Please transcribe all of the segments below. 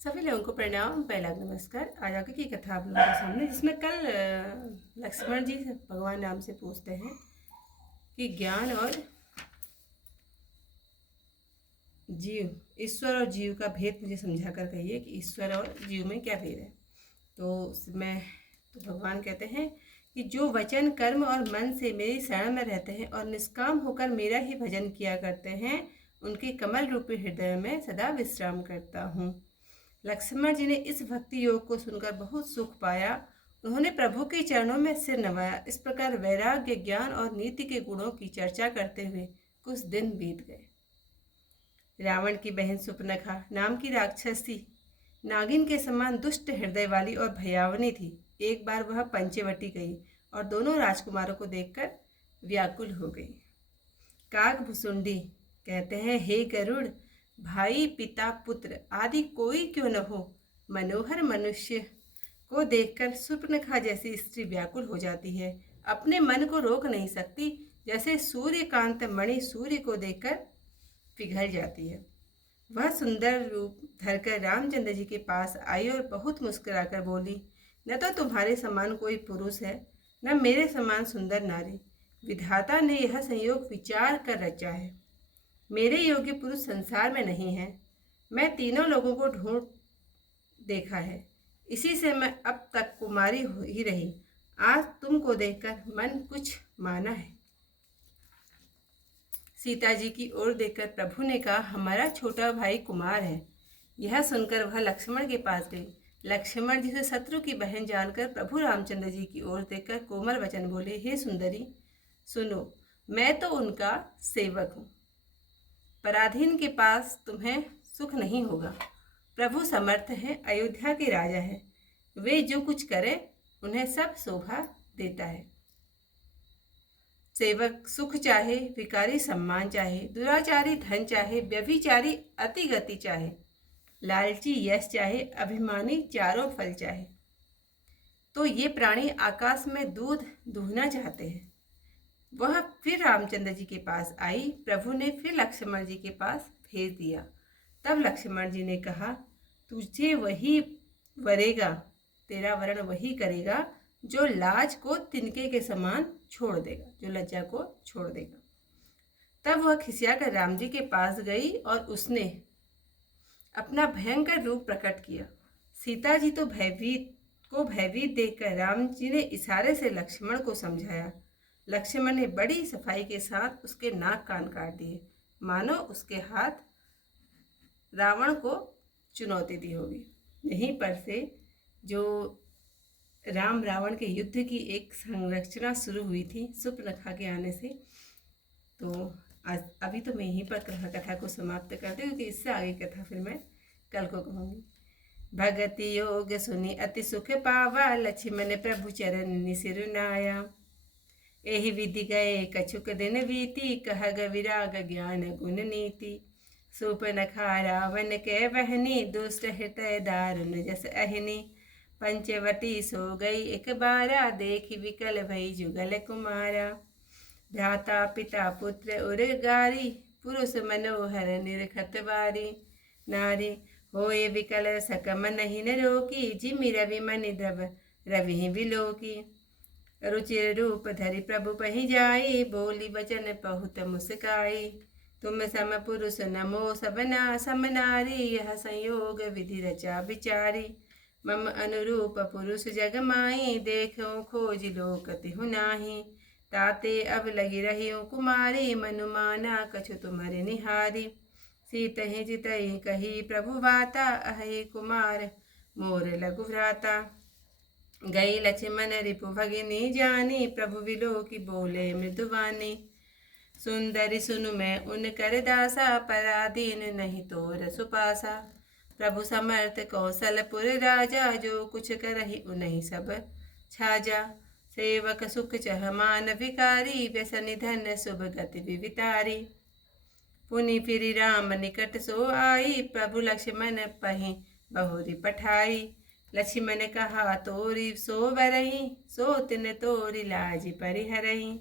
सभी लोगों को प्रणाम, पहला नमस्कार। आज आगे की कथा आप लोगों के सामने, जिसमें कल लक्ष्मण जी भगवान राम से पूछते हैं कि ज्ञान और जीव, ईश्वर और जीव का भेद मुझे समझा कर कहिए कि ईश्वर और जीव में क्या भेद है। तो भगवान कहते हैं कि जो वचन, कर्म और मन से मेरी शरण में रहते हैं और निष्काम होकर मेरा ही भजन किया करते हैं, उनके कमल रूपी हृदय में सदा विश्राम करता हूँ। लक्ष्मण जी ने इस भक्ति योग को सुनकर बहुत सुख पाया। उन्होंने प्रभु के चरणों में सिर नवाया। इस प्रकार वैराग्य, ज्ञान और नीति के गुणों की चर्चा करते हुए कुछ दिन बीत गए। रावण की बहन सुपनखा नाम की राक्षसी नागिन के समान दुष्ट हृदय वाली और भयावनी थी। एक बार वह पंचवटी गई और दोनों राजकुमारों को देखकर व्याकुल हो गई। काग भुसुंडी कहते हैं, हे गरुड़, भाई, पिता, पुत्र आदि कोई क्यों न हो, मनोहर मनुष्य को देखकर सुपर्णखा जैसी स्त्री व्याकुल हो जाती है। अपने मन को रोक नहीं सकती, जैसे सूर्यकांत मणि सूर्य को देखकर पिघल जाती है। वह सुंदर रूप धरकर रामचंद्र जी के पास आई और बहुत मुस्कुराकर बोली, न तो तुम्हारे समान कोई पुरुष है, न मेरे समान सुंदर नारी। विधाता ने यह संयोग विचार कर रचा है। मेरे योग्य पुरुष संसार में नहीं है। मैं तीनों लोगों को ढूंढ देखा है, इसी से मैं अब तक कुमारी ही रही। आज तुमको देखकर मन कुछ माना है। सीता जी की ओर देखकर प्रभु ने कहा, हमारा छोटा भाई कुमार है। यह सुनकर वह लक्ष्मण के पास गई। लक्ष्मण जी से शत्रु की बहन जानकर प्रभु रामचंद्र जी की ओर देखकर कोमल वचन बोले, हे सुंदरी, सुनो, मैं तो उनका सेवक हूँ। पराधीन के पास तुम्हें सुख नहीं होगा। प्रभु समर्थ है, अयोध्या के राजा है। वे जो कुछ करे उन्हें सब शोभा देता है। सेवक सुख चाहे, भिखारी सम्मान चाहे, दुराचारी धन चाहे, व्यभिचारी अति गति चाहे, लालची यश चाहे, अभिमानी चारों फल चाहे। तो ये प्राणी आकाश में दूध दूहना चाहते हैं। वह फिर रामचंद्र जी के पास आई। प्रभु ने फिर लक्ष्मण जी के पास भेज दिया। तब लक्ष्मण जी ने कहा, तुझे वही वरेगा, तेरा वरण वही करेगा जो लाज को तिनके के समान छोड़ देगा, जो लज्जा को छोड़ देगा। तब वह खिसियाकर राम जी के पास गई और उसने अपना भयंकर रूप प्रकट किया। सीता जी तो भयभीत देखकर राम जी ने इशारे से लक्ष्मण को समझाया। लक्ष्मण ने बड़ी सफाई के साथ उसके नाक कान काट दिए, मानो उसके हाथ रावण को चुनौती दी होगी। यहीं पर से जो राम रावण के युद्ध की एक संरचना शुरू हुई थी सुपर्णखा के आने से। तो आज अभी तो मैं यहीं पर कथा को समाप्त कर दूँ, क्योंकि इससे आगे कथा फिर मैं कल को कहूँगी। भगति योग सुनी अति सुख पावा, लक्ष्मण प्रभु चरण सिरुनाया। एहि विधि गए कछुक दिन बीती, कहग विराग ज्ञान गुण नीति। सुपर्णखा रावण के बहनी, दुष्ट हृदय दारुण जस अहिनी। पंचवटी सो गई एक बारा, देखी विकल भई जुगल कुमारा। भ्राता पिता पुत्र उर्गारी, पुरुष मनोहर निरखत बारी। नारी होए विकल सकम नहीं न रोकी, जिमि रवि मनि द्रव रवि बिलोकी। रुचिर रूप धरि प्रभु पहि जाई, बोली वचन बहुत मुस्काई। तुम सम पुरुष नमो सबना, सम नारी यह संयोग विधि रचा विचारी। मम अनुरूप पुरुष जग माई, देखो खोज लोक तिहु नाही। ताते अब लगी रही कुमारी, मनु माना कछु तुम्हारे निहारी। सीतहि जितहि कही प्रभु बाता, अहि कुमार मोर लघु भ्राता। गई लक्ष्मण रिपु भगिनी जानी, प्रभु विलोकी बोले मृदुवानी। सुंदरी सुनु मैं उन कर दासा, पराधीन नहीं तोर सुपासा। प्रभु समर्थ कौशलपुर राजा, जो कुछ करहि उन्हीं सब छाजा। सेवक सुख चह मान भिकारी, व्यसनि धन शुभ गति विवितारी। पुनि फिरि राम निकट सो आई, प्रभु लक्ष्मण पहि बहुरी पठाई। लक्ष्मण कहा तोरी सो बरही, सो तिन तोरी लाज परिहरही।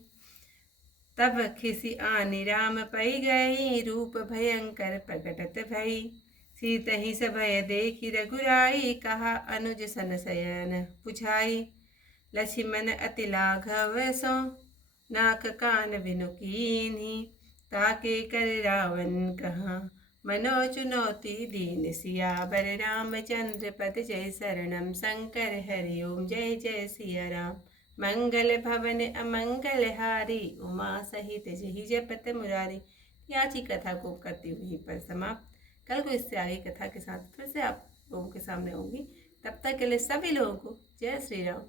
तब खिसी आनि राम पै गई, रूप भयंकर प्रकटत भई। सीतहि सभय देखि रघुराई, कहा अनुज सन शयन पुछाई। लक्ष्मण अति लाघव सो, नाक कान बिनु कीन्ही। ताके कर रावण कहा, मनो चुनौती दीन। सियावर रामचंद्र पद जय शरणम, शंकर हरि ओम जय जय सिया राम। मंगल भवन अमंगल हारी, उमा सहित जहि जपत मुरारी। आज की कथा को करती हूँ यहीं पर समाप्त। कल को इससे आगे कथा के साथ फिर से आप लोगों के सामने होंगी। तब तक के लिए सभी लोगों को जय श्री राम।